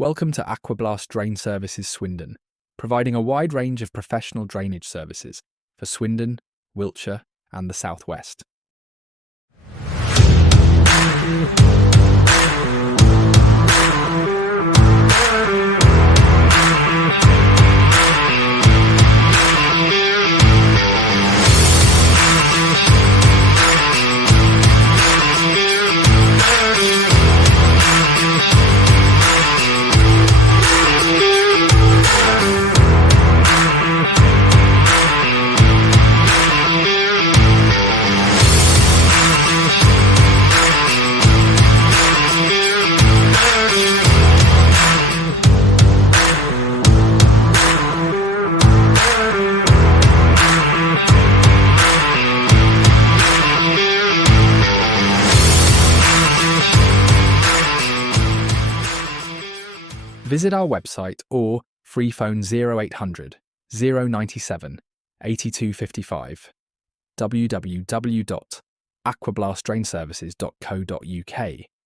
Welcome to Aquablast Drain Services Swindon, providing a wide range of professional drainage services for Swindon, Wiltshire and the South West. Visit our website or free phone 0800 097 8255 www.aquablastdrainservices.co.uk